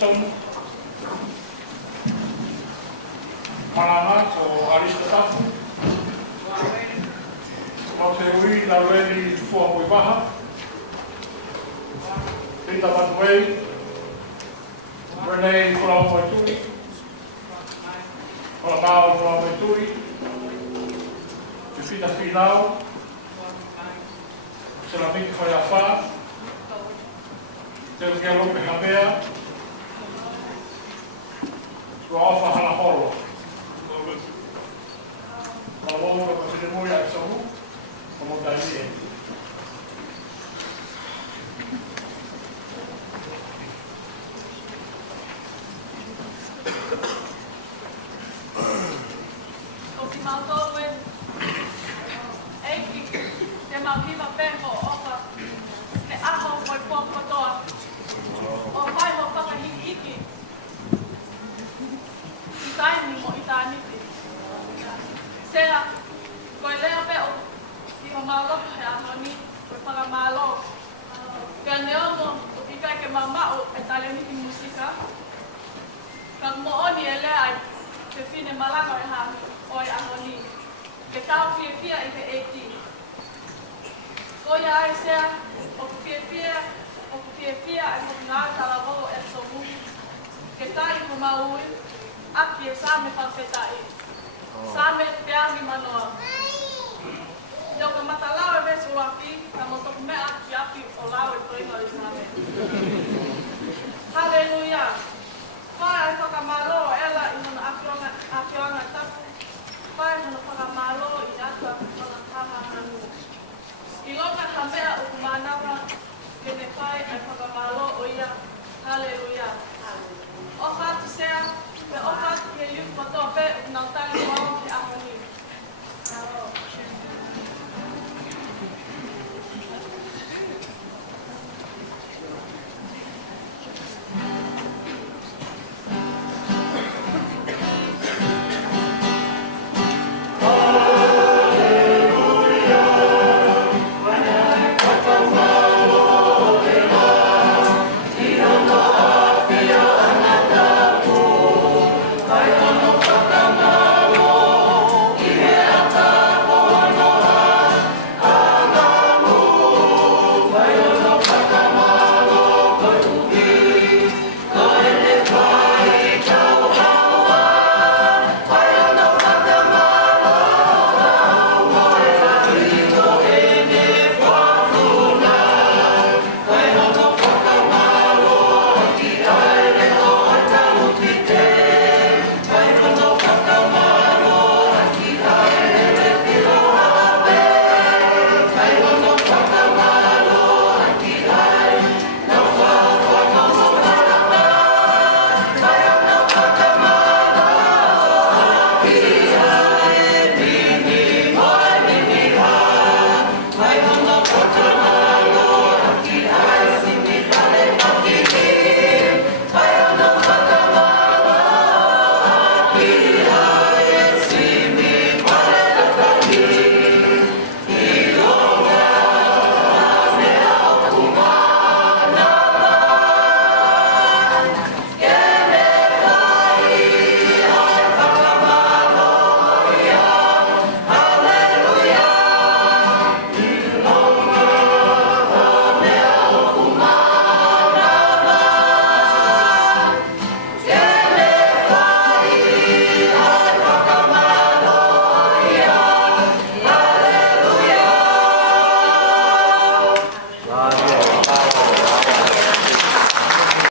somu. Malanga ko Arista Tafu. Mo te ui na reli fua mui waha. Pita Matuei. Renee Kulau Maitui. Kula Mao Kulau Maitui. Pita Finau. Selamiki Whaiawha. Te ukia Lope Hamea. Kua Awha Hana Horo. Kua Wau ka Whinemui a Samu. Kua Motahi e. Ko ki mātou e eiki te mauhiwa pēho oka he aho moi pōkotoa o mai ho whakahiki iki i taimi mo i tāniti. Sea, koe lea pe o ki ho māloka he aho ni koe whakamālo. Kia neongo o ki kai ke mamao e tale niki musika. Ka mooni e lea ai te whine malanga e hāmi o e aho ni. Ke tau whiawhia i te eki. Ko ia ai sea, o ku whiawhia ai ko ngā tarawho e somu. Ke tai ku maui, aki e sāme whawhetai. Sāme te ami manoa. Te o ka mata lau e vesu aki, ka mo toku mea aki o lau e toinga i sāme.